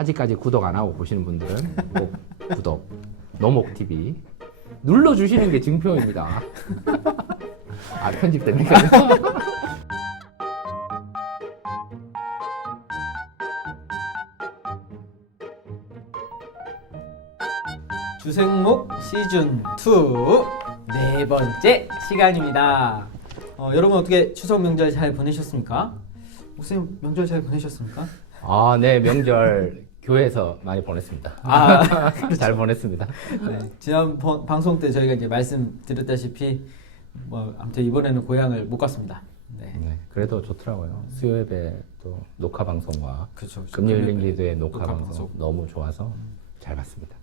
아직까지 구독 안 하고 보시는 분들은 꼭 구독, 노목TV 눌러주시는 게 증표입니다. 아, 편집됩니까? 주생목 시즌2 네 번째 시간입니다. 여러분 어떻게 추석 명절 잘 보내셨습니까? 목사님 명절 잘 보내셨습니까? 아, 네, 명절 교회에서 많이 보냈습니다. 잘 보냈습니다. 네, 지난 방송 때 저희가 이제 말씀드렸다시피 아무튼 이번에는 고향을 못 갔습니다. 네. 네, 그래도 좋더라고요. 수요 예배 또 녹화 방송과 그렇죠. 금요일 링 기도의 녹화 녹화 방송 방송. 너무 좋아서 잘 봤습니다.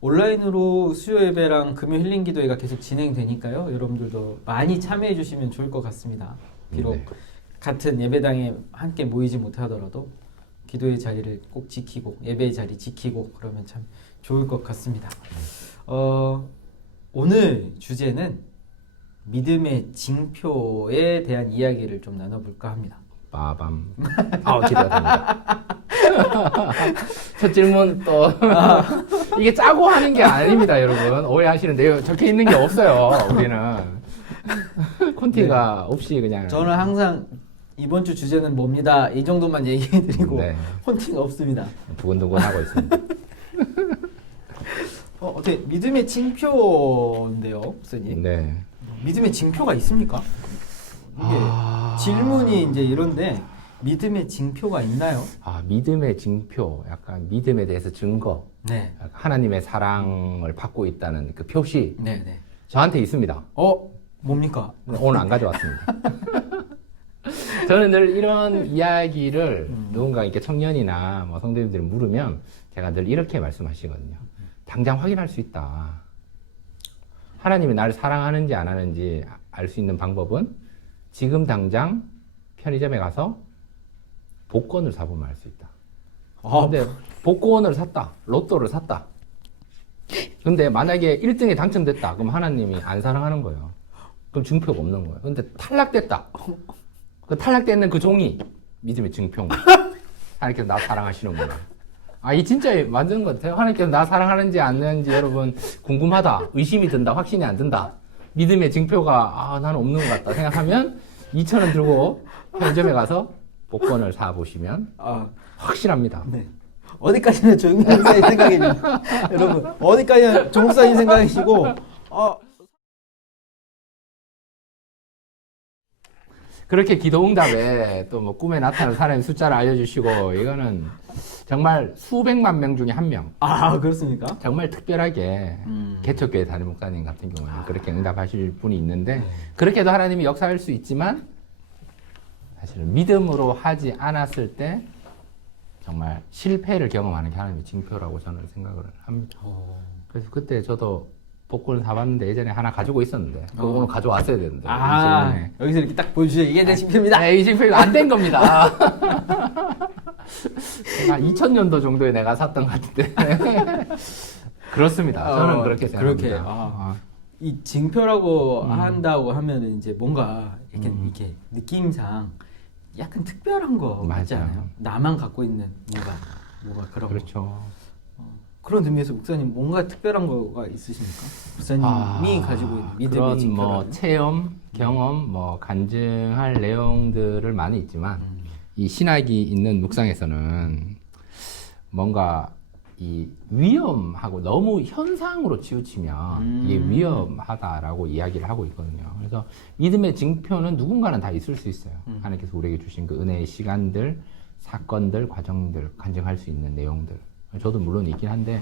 온라인으로 수요 예배랑 금요 힐링 기도회가 계속 진행되니까요. 여러분들도 많이 참여해 주시면 좋을 것 같습니다. 비록 네. 같은 예배당에 함께 모이지 못하더라도 기도의 자리를 꼭 지키고 예배의 자리 지키고 그러면 참 좋을 것 같습니다. 오늘 주제는 믿음의 징표에 대한 이야기를 좀 나눠볼까 합니다. 빠밤. 기대가 됩니다. 첫 질문 또 이게 짜고 하는 게 아닙니다, 여러분. 오해하시는데요. 적혀 있는 게 없어요. 우리는 콘티가 없이 그냥. 저는 항상 이번 주 주제는 뭡니다. 이 정도만 얘기해드리고 네. 콘티가 없습니다. 두근두근 하고 있습니다. 어떻게 믿음의 징표인데요, 목사님? 네. 믿음의 징표가 있습니까? 이게 질문이 이제 이런데 믿음의 징표가 있나요? 믿음의 징표, 약간 믿음에 대해서 증거, 네, 하나님의 사랑을 받고 있다는 그 표시, 네, 네. 저한테 있습니다. 뭡니까? 오늘 안 가져왔습니다. 저는 늘 이런 이야기를 누군가 이렇게 청년이나 뭐 성도님들이 물으면 제가 늘 이렇게 말씀하시거든요. 당장 확인할 수 있다. 하나님이 나를 사랑하는지 안 하는지 알 수 있는 방법은 지금 당장 편의점에 가서 복권을 사보면 알 수 있다. 근데 복권을 샀다. 로또를 샀다. 근데 만약에 1등에 당첨됐다. 그럼 하나님이 안 사랑하는 거예요. 그럼 증표가 없는 거예요. 근데 탈락됐다. 그 탈락되는 그 종이 믿음의 증표인 거예요. 하나님께서 나 사랑하시는구나. 이 진짜 맞는 것 같아요. 하나님께서 나 사랑하는지 안 하는지 여러분 궁금하다. 의심이 든다. 확신이 안 든다. 믿음의 증표가 나는 없는 것 같다 생각하면 2,000원 들고 편의점에 가서 복권을 사보시면 확실합니다. 네. 어디까지나 조용히 목사님 생각입니다. 여러분 어디까지나 조 목사님 생각이시고 그렇게 기도응답에 또 뭐 꿈에 나타나는 사람의 숫자를 알려주시고 이거는 정말 수백만 명 중에 한 명. 그렇습니까? 정말 특별하게 개척교회 담임 목사님 같은 경우는 그렇게 응답하실 분이 있는데 그렇게도 하나님이 역사할 수 있지만 사실은 믿음으로 하지 않았을 때 정말 실패를 경험하는 게 하나님의 징표라고 저는 생각을 합니다. 그래서 그때 저도 복권을 사봤는데 예전에 하나 가지고 있었는데 그거 오늘 가져왔어야 되는데 여기서 이렇게 딱 보여주세요. 이게 내 징표입니다. 네, 이 징표가 안 된 겁니다. 제가 2000년도 정도에 내가 샀던 것 같은데 그렇습니다. 저는 그렇게 생각합니다. 이 징표라고 한다고 하면 이제 뭔가 이렇게 느낌상 약간 특별한 거 맞지 맞아요. 않아요? 나만 갖고 있는 뭐가 그런 거. 그렇죠. 그런 의미에서 목사님 뭔가 특별한 거가 있으십니까? 목사님이 가지고 있는 믿음의 그런 징표라는 체험, 경험, 간증할 내용들을 많이 있지만 이 신학이 있는 묵상에서는 뭔가 이 위험하고 너무 현상으로 치우치면 이게 위험하다라고 이야기를 하고 있거든요. 그래서 믿음의 징표는 누군가는 다 있을 수 있어요. 하나님께서 우리에게 주신 그 은혜의 시간들, 사건들, 과정들, 간증할 수 있는 내용들. 저도 물론 있긴 한데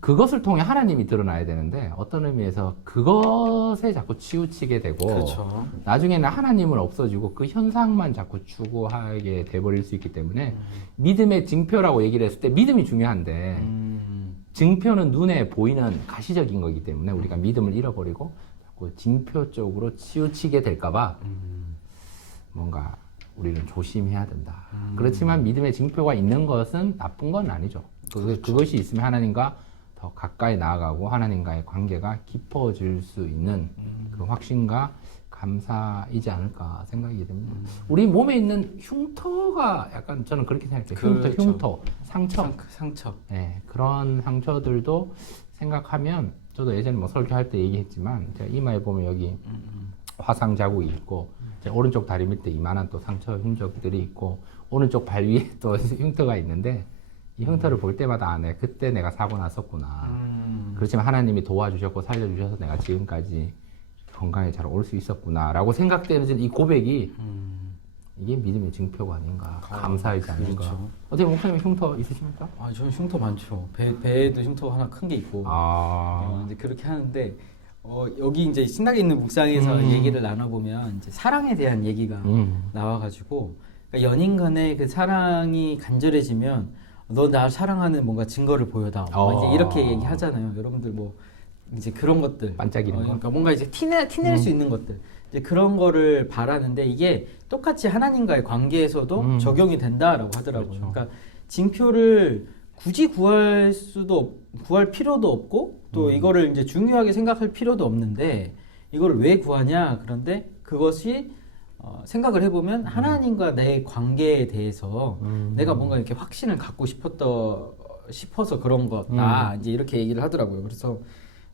그것을 통해 하나님이 드러나야 되는데 어떤 의미에서 그것에 자꾸 치우치게 되고 그렇죠. 나중에는 하나님은 없어지고 그 현상만 자꾸 추구하게 돼버릴 수 있기 때문에 믿음의 징표라고 얘기를 했을 때 믿음이 중요한데 징표는 눈에 보이는 가시적인 거기 때문에 우리가 믿음을 잃어버리고 자꾸 징표 쪽으로 치우치게 될까봐 뭔가 우리는 조심해야 된다. 그렇지만 믿음의 징표가 있는 것은 나쁜 건 아니죠. 그것이 있으면 하나님과 더 가까이 나아가고 하나님과의 관계가 깊어질 수 있는 그 확신과 감사이지 않을까 생각이 듭니다. 우리 몸에 있는 흉터가 약간 저는 그렇게 생각해요. 그렇죠. 흉터, 상처. 상처. 네, 그런 상처들도 생각하면 저도 예전에 뭐 설교할 때 얘기했지만 제가 이마에 보면 여기 화상 자국이 있고 제 오른쪽 다리 밑에 이만한 또 상처 흔적들이 있고 오른쪽 발 위에 또 흉터가 있는데 이 흉터를 볼 때마다 네, 그때 내가 사고 났었구나. 그렇지만 하나님이 도와주셨고 살려주셔서 내가 지금까지 건강에 잘 올 수 있었구나 라고 생각되는 이 고백이 이게 믿음의 증표가 아닌가, 감사이지 아닌가. 그렇죠. 어떻게 목사님 흉터 있으십니까? 아, 저는 흉터 많죠. 배에도 흉터 하나 큰 게 있고. 이제 그렇게 하는데 여기 이제 신학에 있는 묵상에서 얘기를 나눠보면 이제 사랑에 대한 얘기가 나와가지고 그러니까 연인 간의 그 사랑이 간절해지면 너 나 사랑하는 뭔가 증거를 보여다오. 이제 이렇게 얘기하잖아요. 여러분들 뭐 이제 그런 것들 반짝이는 거. 그러니까 뭔가 이제 티낼 수 있는 것들 이제 그런 거를 바라는데 이게 똑같이 하나님과의 관계에서도 적용이 된다라고 하더라고요. 그렇죠. 그러니까 징표를 굳이 구할 필요도 없고 또 이거를 이제 중요하게 생각할 필요도 없는데 이거를 왜 구하냐? 그런데 그것이 생각을 해보면 하나님과 내 관계에 대해서 내가 뭔가 이렇게 확신을 갖고 싶어서 그런 거다. 이제 이렇게 얘기를 하더라고요. 그래서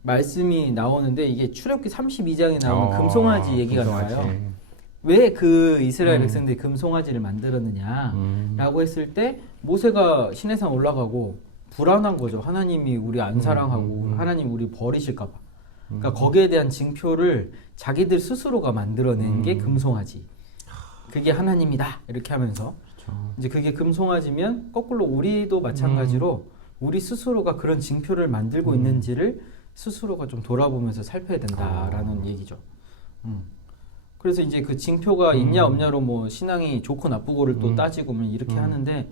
말씀이 나오는데 이게 출애굽기 32장에 나오는 금송아지 얘기가 나와요. 왜 그 이스라엘 백성들이 금송아지를 만들었느냐라고 했을 때 모세가 시내산 올라가고 불안한 거죠. 하나님이 우리 안 사랑하고 하나님 우리 버리실까 봐. 그러니까 거기에 대한 징표를 자기들 스스로가 만들어낸 게 금송아지. 그게 하나님이다. 이렇게 하면서 이제 그게 금송아지면 거꾸로 우리도 마찬가지로 우리 스스로가 그런 징표를 만들고 있는지를 스스로가 좀 돌아보면서 살펴야 된다라는 얘기죠. 그래서 이제 그 징표가 있냐 없냐로 뭐 신앙이 좋고 나쁘고를 또 따지고 뭐 이렇게 하는데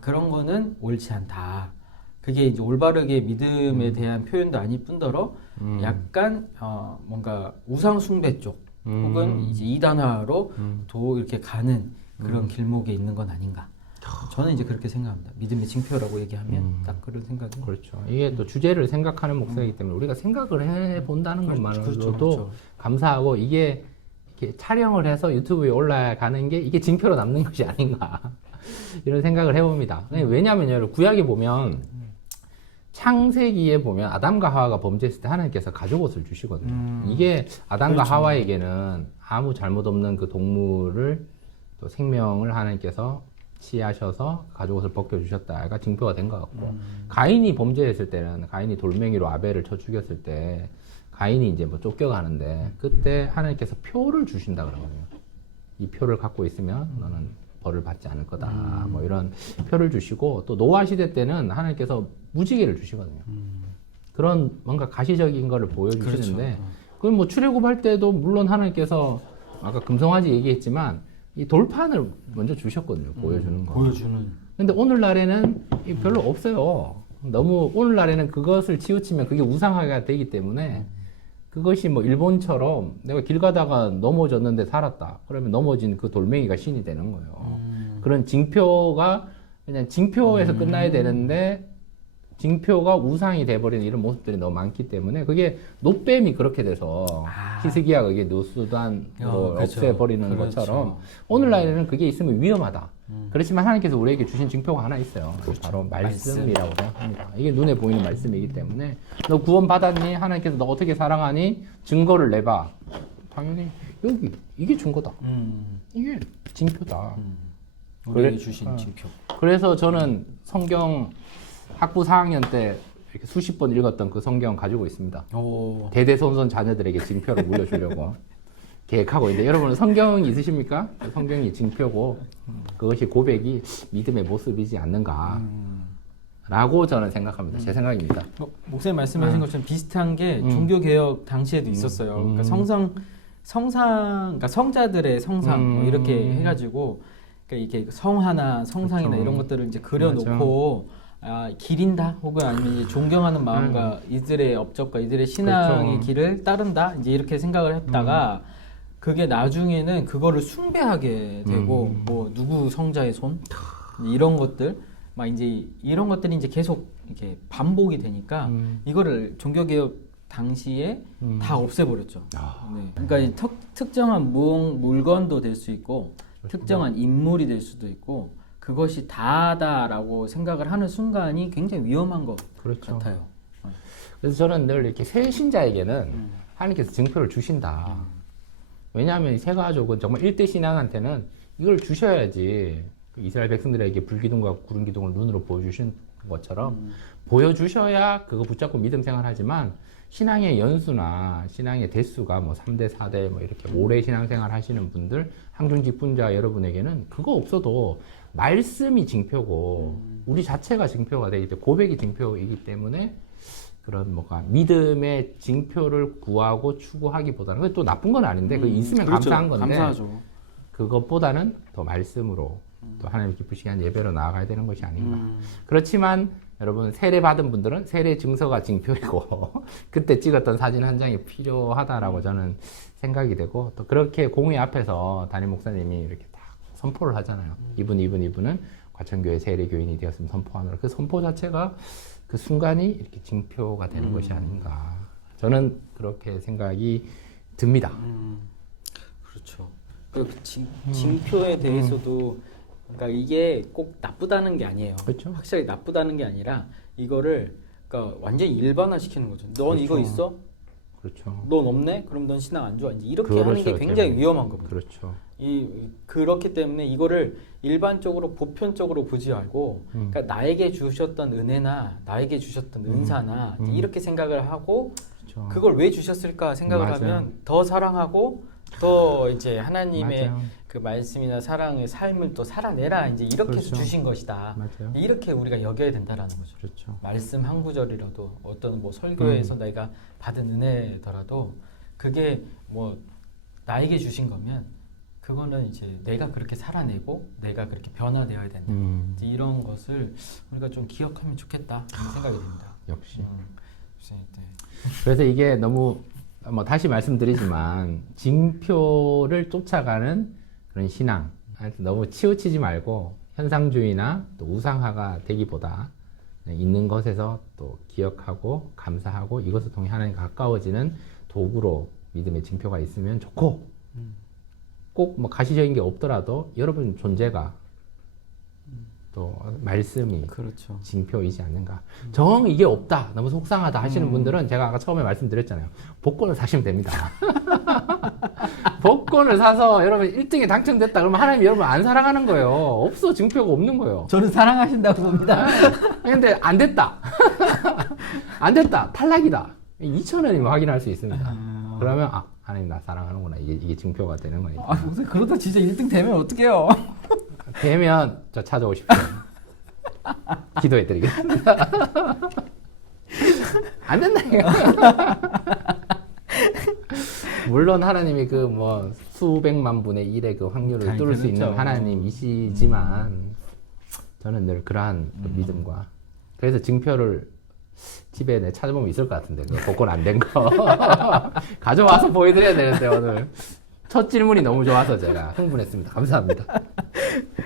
그런 거는 옳지 않다. 그게 이제 올바르게 믿음에 대한 표현도 아닐 뿐더러 약간 뭔가 우상 숭배 쪽 혹은 이제 이단화로 도 이렇게 가는 그런 길목에 있는 건 아닌가. 저는 이제 그렇게 생각합니다. 믿음의 징표라고 얘기하면 딱 그런 생각이. 그렇죠. 이게 또 주제를 생각하는 목사이기 때문에 우리가 생각을 해본다는 것만으로도 그렇죠. 감사하고 이게 이렇게 촬영을 해서 유튜브에 올라가는 게 이게 징표로 남는 것이 아닌가 이런 생각을 해봅니다. 왜냐하면 구약에 보면 창세기에 보면 아담과 하와가 범죄했을 때 하나님께서 가죽옷을 주시거든요. 이게 아담과 그렇죠. 하와에게는 아무 잘못 없는 그 동물을 또 생명을 하나님께서 취하셔서 가죽옷을 벗겨주셨다가 징표가 된 것 같고 가인이 범죄했을 때는 가인이 돌멩이로 아벨을 쳐 죽였을 때 가인이 이제 뭐 쫓겨가는데 그때 하나님께서 표를 주신다 그러거든요. 이 표를 갖고 있으면 너는 벌을 받지 않을 거다. 뭐 이런 표를 주시고 또 노아 시대 때는 하나님께서 무지개를 주시거든요. 그런 뭔가 가시적인 거를 보여주시는데 그렇죠. 그건 뭐 출애굽할 때도 물론 하나님께서 아까 금송아지 얘기했지만 이 돌판을 먼저 주셨거든요. 보여주는 거. 보여주는. 근데 오늘날에는 별로 없어요. 너무 오늘날에는 그것을 치우치면 그게 우상화가 되기 때문에 그것이 뭐 일본처럼 내가 길 가다가 넘어졌는데 살았다. 그러면 넘어진 그 돌멩이가 신이 되는 거예요. 그런 징표가 그냥 징표에서 끝나야 되는데 징표가 우상이 돼버리는 이런 모습들이 너무 많기 때문에 그게 노뱀이 그렇게 돼서 히스기야가 그게 노수단으로 그렇죠. 없애버리는 그렇죠. 것처럼 오늘날에는 그게 있으면 위험하다. 그렇지만 하나님께서 우리에게 주신 징표가 하나 있어요. 바로 말씀이라고 생각합니다. 이게 눈에 보이는 말씀이기 때문에 너 구원 받았니? 하나님께서 너 어떻게 사랑하니? 증거를 내봐. 당연히 여기 이게 증거다. 이게 징표다. 우리에게 주신 징표. 그래서 저는 성경 학부 4학년 때 이렇게 수십 번 읽었던 그 성경 가지고 있습니다. 오. 대대손손 자녀들에게 징표를 물려주려고 계획하고 있는데 여러분 성경이 있으십니까? 성경이 징표고 그것이 고백이 믿음의 모습이지 않는가 라고 저는 생각합니다. 제 생각입니다. 목사님 말씀하신 것처럼 비슷한 게 종교개혁 당시에도 있었어요. 그러니까 그러니까 성자들의 성상 뭐 이렇게 해가지고 그러니까 이렇게 성하나 성상이나 그렇죠. 이런 것들을 이제 그려놓고 기린다 혹은 아니면 이제 존경하는 마음과 이들의 업적과 이들의 신앙의 그렇죠. 길을 따른다 이제 이렇게 생각을 했다가 그게 나중에는 그거를 숭배하게 되고 뭐 누구 성자의 손 이런 것들 막 이제 이런 것들이 이제 계속 이렇게 반복이 되니까 이거를 종교개혁 당시에 다 없애버렸죠. 아. 네. 그러니까 이 특정한 물건도 될 수 있고 그렇죠. 특정한 인물이 될 수도 있고 그것이 다다라고 생각을 하는 순간이 굉장히 위험한 것 그렇죠. 같아요. 그래서 저는 늘 이렇게 새 신자에게는 하나님께서 증표를 주신다. 왜냐하면 이 새 가족은 정말 일대 신앙한테는 이걸 주셔야지 그 이스라엘 백성들에게 불기둥과 구름 기둥을 눈으로 보여주신 것처럼 보여주셔야 그거 붙잡고 믿음 생활하지만 신앙의 연수나 신앙의 대수가 뭐 3대, 4대 뭐 이렇게 오래 신앙생활 하시는 분들, 항중 직분자 여러분에게는 그거 없어도 말씀이 징표고 우리 자체가 징표가 되기 때문에 고백이 징표이기 때문에 그런 뭐가 믿음의 징표를 구하고 추구하기보다는 그게 또 나쁜 건 아닌데 그 있으면 그렇죠. 감사한 건데 감사하죠. 그것보다는 더 말씀으로 또 하나님 기쁘시게 한 예배로 나아가야 되는 것이 아닌가. 그렇지만 여러분 세례 받은 분들은 세례 증서가 징표이고 그때 찍었던 사진 한 장이 필요하다라고 저는 생각이 되고 또 그렇게 공회 앞에서 담임 목사님이 이렇게 딱 선포를 하잖아요. 이분은 과천교회 세례 교인이 되었으면 선포하노라. 그 선포 자체가 그 순간이 이렇게 징표가 되는 것이 아닌가. 저는 그렇게 생각이 듭니다. 그렇죠. 그 징표에 대해서도 그러니까 이게 꼭 나쁘다는 게 아니에요. 그렇죠. 확실히 나쁘다는 게 아니라 이거를 그러니까 완전히 일반화시키는 거죠. 넌 그렇죠. 이거 있어? 그렇죠. 넌 없네? 그럼 넌 신앙 안 좋아. 이제 이렇게 그렇죠. 하는 게 굉장히 때문에. 위험한 겁니다. 그렇죠. 그렇기 때문에 이거를 일반적으로 보편적으로 보지 말고 그러니까 나에게 주셨던 은혜나 나에게 주셨던 은사나 이렇게 생각을 하고 그렇죠. 그걸 왜 주셨을까 생각을 맞아요. 하면 더 사랑하고 더 이제 하나님의 맞아요. 그 말씀이나 사랑의 삶을 또 살아내라 이제 이렇게 해서 그렇죠. 주신 것이다. 맞아요. 이렇게 우리가 여겨야 된다라는 거죠. 그렇죠. 말씀 한 구절이라도 어떤 뭐 설교에서 내가 받은 은혜더라도 그게 뭐 나에게 주신 거면 그거는 이제 내가 그렇게 살아내고 내가 그렇게 변화되어야 된다. 이제 이런 것을 우리가 좀 기억하면 좋겠다 하는 생각이 듭니다. 역시. 네. 그래서 이게 너무 뭐 다시 말씀드리지만 징표를 쫓아가는 그런 신앙 너무 치우치지 말고 현상주의나 또 우상화가 되기보다 있는 것에서 또 기억하고 감사하고 이것을 통해 하나님과 가까워지는 도구로 믿음의 징표가 있으면 좋고 꼭 뭐 가시적인 게 없더라도 여러분 존재가 또 말씀이 그렇죠. 징표이지 않는가. 정 이게 없다, 너무 속상하다 하시는 분들은 제가 아까 처음에 말씀드렸잖아요. 복권을 사시면 됩니다. 복권을 사서 여러분 1등에 당첨됐다 그러면 하나님이 여러분 안 사랑하는 거예요. 없어, 징표가 없는 거예요. 저는 사랑하신다고 봅니다. 근데 안 됐다. 안 됐다. 탈락이다. 2,000원이면 확인할 수 있습니다. 그러면 하나님 나 사랑하는구나. 이게 징표가 되는 거니까. 무슨 그러다 진짜 1등 되면 어떡해요? 되면 저 찾아오십시오. 기도해드리겠습니다. 안 된다니까. 물론 하나님이 그 뭐 수백만 분의 1의 그 확률을 뚫을 수 그렇죠. 있는 하나님이시지만 저는 늘 그러한 그 믿음과 그래서 증표를 집에 내 찾아보면 있을 것 같은데 그 복권 안 된 거 가져와서 보여드려야 되는데 오늘 첫 질문이 너무 좋아서 제가 흥분했습니다. 감사합니다.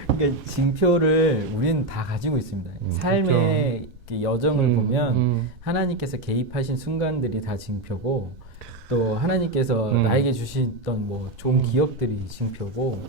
그러니까 징표를 우리는 다 가지고 있습니다. 삶의 그 여정을 보면 하나님께서 개입하신 순간들이 다 징표고 또 하나님께서 나에게 주시던 뭐 좋은 기억들이 징표고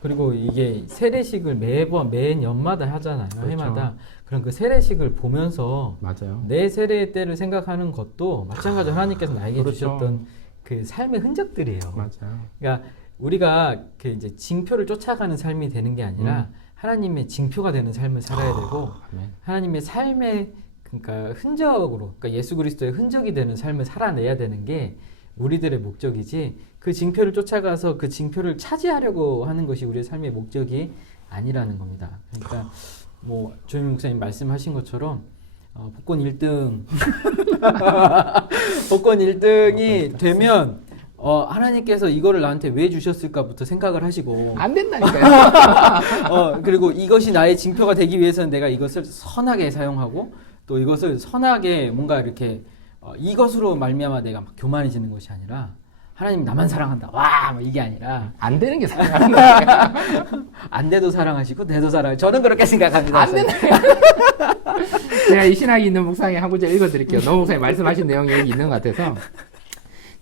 그리고 이게 세례식을 매 년마다 하잖아요. 그렇죠. 해마다. 그럼 그 세례식을 보면서 맞아요. 내 세례 때를 생각하는 것도 마찬가지로 하나님께서 나에게 그렇죠. 주셨던 그 삶의 흔적들이에요. 맞아요. 그러니까 우리가 그 이제 징표를 쫓아가는 삶이 되는 게 아니라 하나님의 징표가 되는 삶을 살아야 되고 아멘. 하나님의 삶의 그러니까 흔적으로 그러니까 예수 그리스도의 흔적이 되는 삶을 살아내야 되는 게 우리들의 목적이지 그 징표를 쫓아가서 그 징표를 차지하려고 하는 것이 우리의 삶의 목적이 아니라는 겁니다. 그러니까 뭐 조임 목사님 말씀하신 것처럼 복권 1등 복권 1등이 되면 하나님께서 이거를 나한테 왜 주셨을까부터 생각을 하시고 안 된다니까요. 그리고 이것이 나의 징표가 되기 위해서는 내가 이것을 선하게 사용하고 또 이것을 선하게 뭔가 이렇게 이것으로 말미암아 내가 막 교만해지는 것이 아니라 하나님 나만 사랑한다. 와, 뭐 이게 아니라 안 되는 게 사랑하는 거예요. 안 돼도 사랑하시고 돼도 사랑. 저는 그렇게 생각합니다. 안 된다. 제가 이 신학이 있는 묵상에 한 구절 읽어드릴게요. 노 목사님 말씀하신 내용이 여기 있는 것 같아서.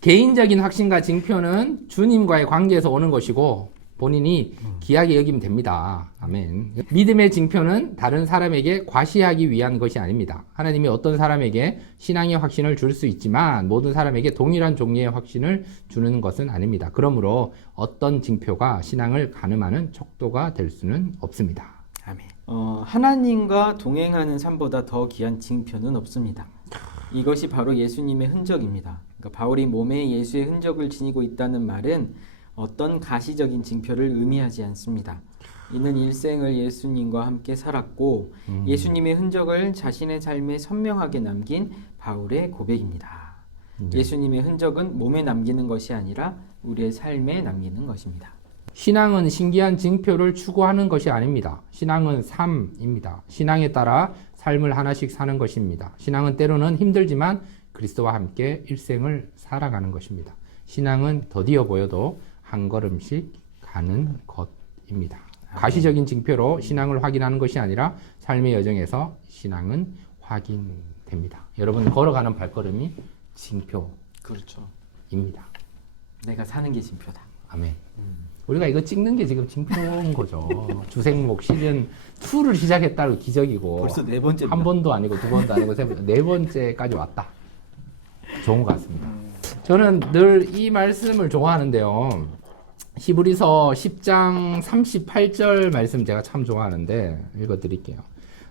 개인적인 확신과 징표는 주님과의 관계에서 오는 것이고 본인이 귀하게 여기면 됩니다. 아멘. 믿음의 징표는 다른 사람에게 과시하기 위한 것이 아닙니다. 하나님이 어떤 사람에게 신앙의 확신을 줄 수 있지만 모든 사람에게 동일한 종류의 확신을 주는 것은 아닙니다. 그러므로 어떤 징표가 신앙을 가늠하는 척도가 될 수는 없습니다. 아멘. 하나님과 동행하는 삶보다 더 귀한 징표는 없습니다. 이것이 바로 예수님의 흔적입니다. 그러니까 바울이 몸에 예수의 흔적을 지니고 있다는 말은 어떤 가시적인 징표를 의미하지 않습니다. 이는 일생을 예수님과 함께 살았고 예수님의 흔적을 자신의 삶에 선명하게 남긴 바울의 고백입니다. 네. 예수님의 흔적은 몸에 남기는 것이 아니라 우리의 삶에 남기는 것입니다. 신앙은 신기한 징표를 추구하는 것이 아닙니다. 신앙은 삶입니다. 신앙에 따라 삶을 하나씩 사는 것입니다. 신앙은 때로는 힘들지만 그리스도와 함께 일생을 살아가는 것입니다. 신앙은 더디어 보여도 한 걸음씩 가는 것입니다. 가시적인 징표로 신앙을 확인하는 것이 아니라 삶의 여정에서 신앙은 확인됩니다. 여러분 걸어가는 발걸음이 징표입니다. 그렇죠. 내가 사는 게 징표다. 아멘. 우리가 이거 찍는 게 지금 징표인 거죠. 주생목 시즌 2를 시작했다는 기적이고 벌써 네 번째. 한 번도 아니고 두 번도 아니고 네 번째까지 왔다. 좋은 것 같습니다. 저는 늘 이 말씀을 좋아하는데요. 히브리서 10장 38절 말씀 제가 참 좋아하는데 읽어드릴게요.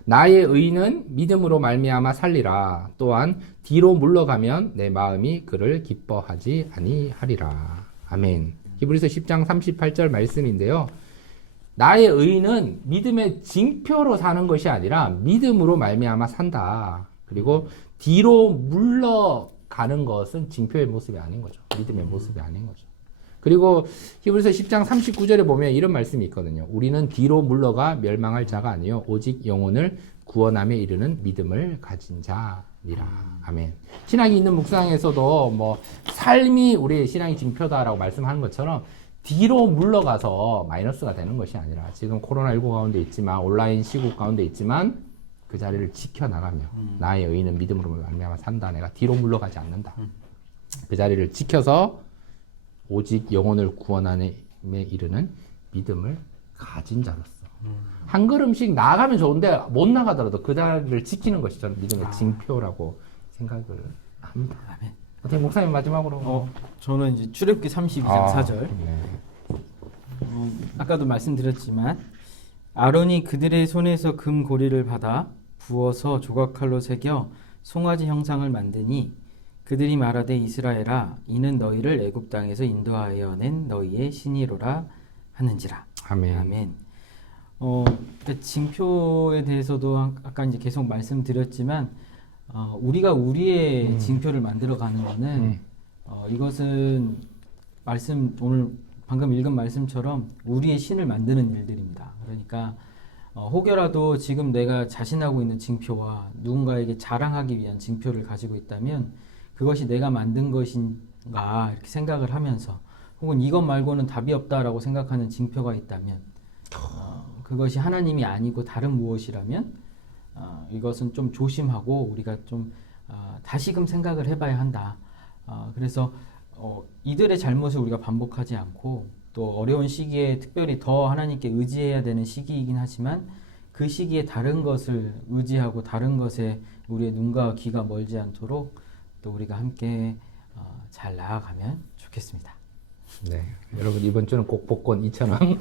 나의 의는 믿음으로 말미암아 살리라. 또한 뒤로 물러가면 내 마음이 그를 기뻐하지 아니하리라. 아멘. 히브리서 10장 38절 말씀인데요. 나의 의는 믿음의 징표로 사는 것이 아니라 믿음으로 말미암아 산다. 그리고 뒤로 물러가는 것은 징표의 모습이 아닌 거죠. 믿음의 모습이 아닌 거죠. 그리고 히브리서 10장 39절에 보면 이런 말씀이 있거든요. 우리는 뒤로 물러가 멸망할 자가 아니요 오직 영혼을 구원함에 이르는 믿음을 가진 자니라. 아멘. 신앙이 있는 묵상에서도 뭐 삶이 우리의 신앙의 징표다라고 말씀하는 것처럼 뒤로 물러가서 마이너스가 되는 것이 아니라 지금 코로나19 가운데 있지만 온라인 시국 가운데 있지만 그 자리를 지켜나가며 나의 의는 믿음으로 말미암아 산다. 내가 뒤로 물러가지 않는다. 그 자리를 지켜서 오직 영혼을 구원함에 이르는 믿음을 가진 자로서 한 걸음씩 나아가면 좋은데 못 나가더라도 그 자리를 지키는 것이 저는 믿음의 징표라고 생각을 합니다. 아멘. 어떻게 목사님 마지막으로 저는 이제 출애굽기 32장 4절. 네. 아까도 말씀드렸지만 아론이 그들의 손에서 금 고리를 받아 부어서 조각칼로 새겨 송아지 형상을 만드니 그들이 말하되 이스라엘아 이는 너희를 애굽 땅에서 인도하여 낸 너희의 신이로라 하는지라. 아멘. 아멘. 그러니까 징표에 대해서도 아까 이제 계속 말씀드렸지만 우리가 우리의 징표를 만들어가는 거는 이것은 오늘 방금 읽은 말씀처럼 우리의 신을 만드는 일들입니다. 그러니까 혹여라도 지금 내가 자신하고 있는 징표와 누군가에게 자랑하기 위한 징표를 가지고 있다면 그것이 내가 만든 것인가 이렇게 생각을 하면서 혹은 이것 말고는 답이 없다라고 생각하는 징표가 있다면 그것이 하나님이 아니고 다른 무엇이라면 이것은 좀 조심하고 우리가 좀 다시금 생각을 해봐야 한다. 그래서 이들의 잘못을 우리가 반복하지 않고 또 어려운 시기에 특별히 더 하나님께 의지해야 되는 시기이긴 하지만 그 시기에 다른 것을 의지하고 다른 것에 우리의 눈과 귀가 멀지 않도록 또 우리가 함께 잘 나아가면 좋겠습니다. 네, 여러분 이번 주는 꼭 복권 2,000원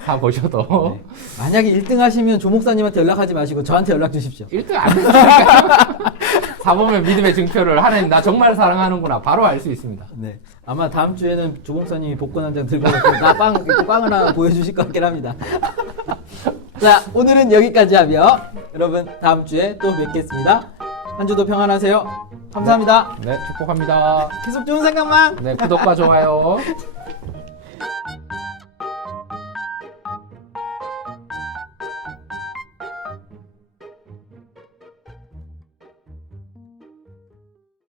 사 보셔도 네. 만약에 1등 하시면 조 목사님한테 연락하지 마시고 저한테 연락 주십시오. 1등 안 되니까 사보면 믿음의 증표를 하나님 나 정말 사랑하는구나 바로 알 수 있습니다. 네, 아마 다음 주에는 조 목사님이 복권 한 장 들고 나빵 하나 보여주실 것 같긴 합니다. 자, 오늘은 여기까지 하며 여러분 다음 주에 또 뵙겠습니다. 한 주도 평안하세요. 감사합니다. 네, 축복합니다. 계속 좋은 생각만. 네, 구독과 좋아요.